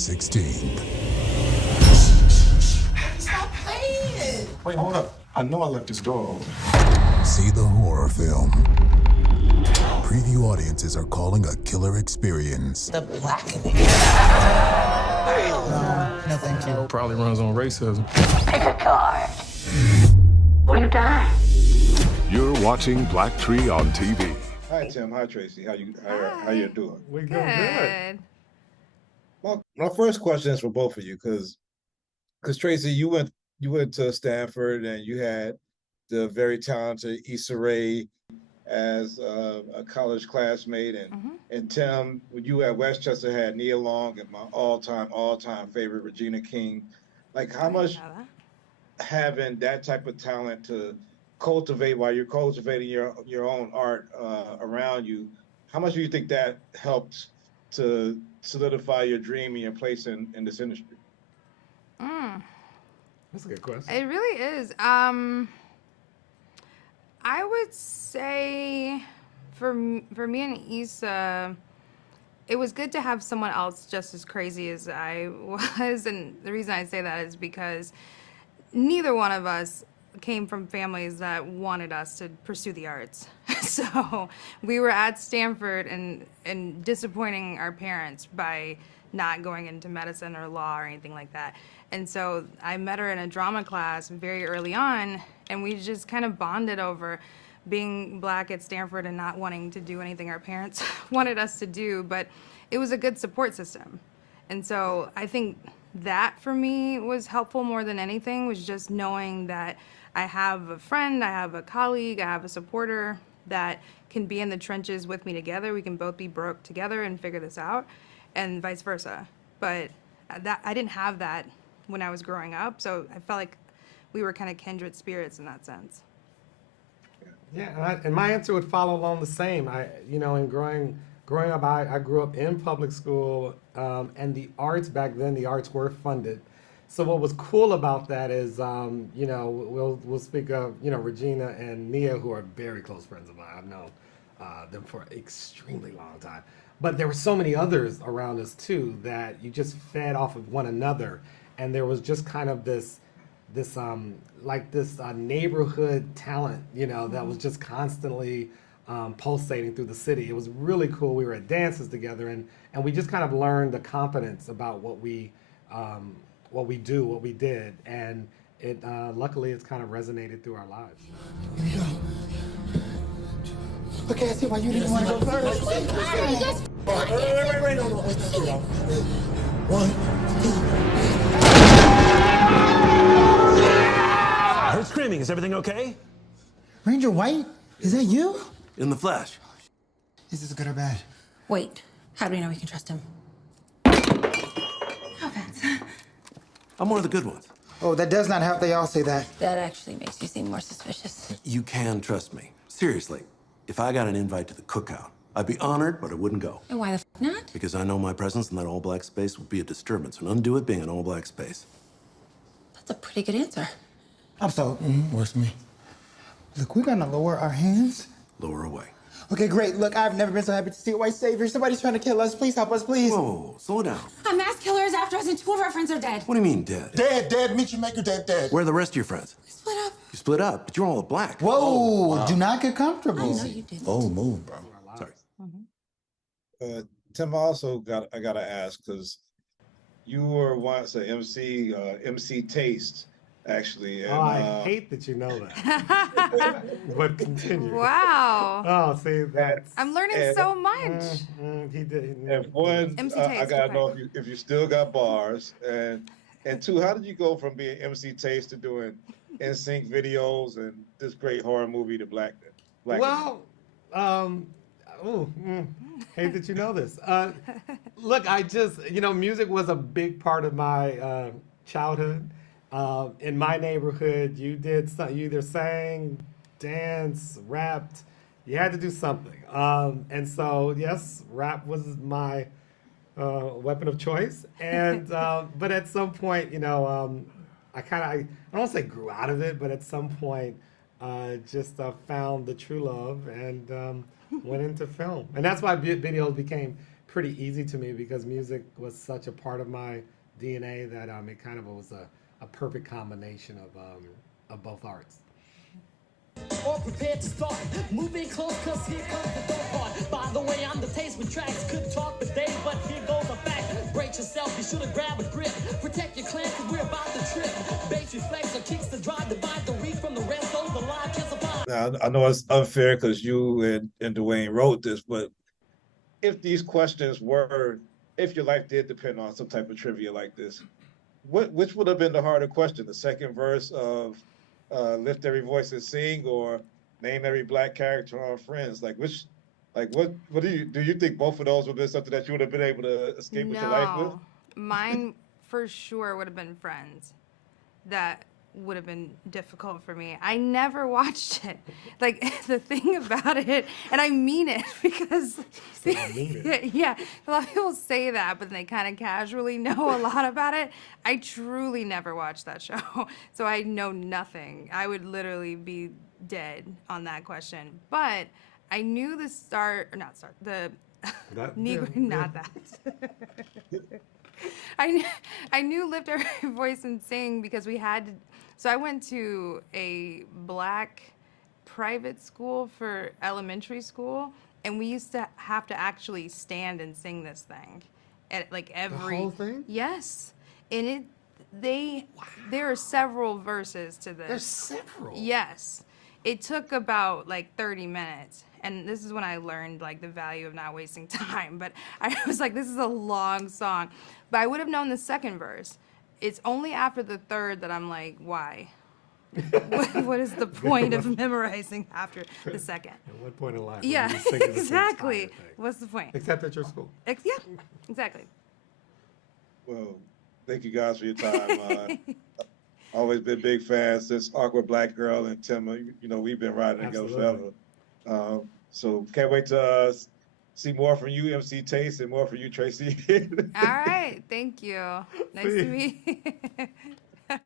16th. Stop playing! Wait, hold up. I know I left this door open. See the horror film. Preview audiences are calling a killer experience. The Blackening. No, thank you. Probably runs on racism. Pick a card. Or you die. You're watching Black Tree on TV. Hi Tim, hi Tracy. How you doing? We're good. Well, my first question is for both of you, because Tracy, you went to Stanford and you had the very talented Issa Rae as a college classmate, and Tim, when you at Westchester, had Nia Long and my all-time favorite Regina King. Like, how much having that type of talent to cultivate while you're cultivating your own art around you, how much do you think that helped to solidify your dream and your place in this industry? That's a good question. It really is. I would say for me and Issa, it was good to have someone else just as crazy as I was. And the reason I say that is because neither one of us came from families that wanted us to pursue the arts. So we were at Stanford and disappointing our parents by not going into medicine or law or anything like that. And so I met her in a drama class very early on, and we just kind of bonded over being Black at Stanford and not wanting to do anything our parents wanted us to do, but it was a good support system. And so I think that for me was helpful more than anything, was just knowing that I have a friend, I have a colleague, I have a supporter that can be in the trenches with me together. We can both be broke together and figure this out, and vice versa. But that I didn't have that when I was growing up, so I felt like we were kind of kindred spirits in that sense. Yeah, and my answer would follow along the same. In growing up, I grew up in public school, and the arts back then, the arts were funded. So what was cool about that is, we'll speak of, Regina and Nia, who are very close friends of mine. I've known them for an extremely long time. But there were so many others around us too that you just fed off of one another, and there was just kind of this neighborhood talent, that was just constantly pulsating through the city. It was really cool. We were at dances together, and we just kind of learned the confidence about what we did, and it luckily it's kind of resonated through our lives. Here we go. Okay, I see why you didn't want to go first. Wait, no, let's do that. 1, 2. I heard screaming. Is everything okay? Ranger White? Is that you? In the flesh. Is this good or bad? Wait, how do we know we can trust him? No offense. I'm one of the good ones. Oh, that does not help. They all say that. That actually makes you seem more suspicious. You can trust me. Seriously. If I got an invite to the cookout, I'd be honored, but I wouldn't go. And why the f not? Because I know my presence in that all-black space would be a disturbance, and undo it being an all-black space. That's a pretty good answer. I'm so, worse me. Look, we're gonna lower our hands. Lower away. Okay, great. Look, I've never been so happy to see a white savior. Somebody's trying to kill us. Please help us, please. Whoa, slow down. A mass killer is after us, and 2 of our friends are dead. What do you mean, dead? Dead. Meet your maker, dead. Where are the rest of your friends? We split up. You split up, but you're all black. Whoa, Oh, wow. Do not get comfortable. I know you didn't. Bold move, bro. Sorry. Tim, I gotta ask, because you were once an MC Taste, actually. And, I hate that you know that. But continue. Wow. Oh, see, that's... I'm learning so much. He did. And one, MC I Taste, gotta okay. know if you still got bars, and 2, how did you go from being MC Taste to doing NSYNC videos and this great horror movie, The Blackening? Well, hate that you know this. Look, I just, music was a big part of my childhood. In my neighborhood, you either sang, danced, rapped. You had to do something. And so, yes, rap was my weapon of choice. And but at some point, I don't want to say grew out of it, but at some point, just found the true love and went into film. And that's why videos became pretty easy to me because music was such a part of my DNA that it kind of was a perfect combination of both arts. Or prepared to start moving close, cause here comes the dope part. By the way, I'm the taste with tracks. Could talk for days, but here goes a fact. Brace yourself, be sure to grab a grip. Protect your clan, cause we're about to trip. Bass reflex or kicks the drive, divide the weak from the rest. So the line can't survive. Now, I know it's unfair because you and Dewayne wrote this, but if these questions were, if your life did depend on some type of trivia like this, which would have been the harder question? The second verse of lift every voice and sing, or name every black character on Friends? Like what do you think both of those would have been something that you would have been able to escape with your life with? Mine for sure would have been Friends. That would have been difficult for me. I never watched it. Like, the thing about it, and I mean it because yeah, a lot of people say that, but they kind of casually know a lot about it. I truly never watched that show, so I know nothing. I would literally be dead on that question. But I knew the Negro, not that. I knew lift every voice and sing because we had to. So I went to a black private school for elementary school, and we used to have to actually stand and sing this thing, at like every. The whole thing? Yes, and there are several verses to this. There's several. Yes, it took about like 30 minutes. And this is when I learned like the value of not wasting time. But I was like, this is a long song. But I would have known the second verse. It's only after the third that I'm like, why? what is the point of memorizing after the second? At what point in life? Yeah, exactly. What's the point? Except at your school. Yeah, exactly. Well, thank you guys for your time. Always been big fans since Awkward Black Girl and Tim. You know, we've been riding together forever. So can't wait to see more from you, MC Taste, and more from you, Tracy. All right. Thank you. Nice to meet you.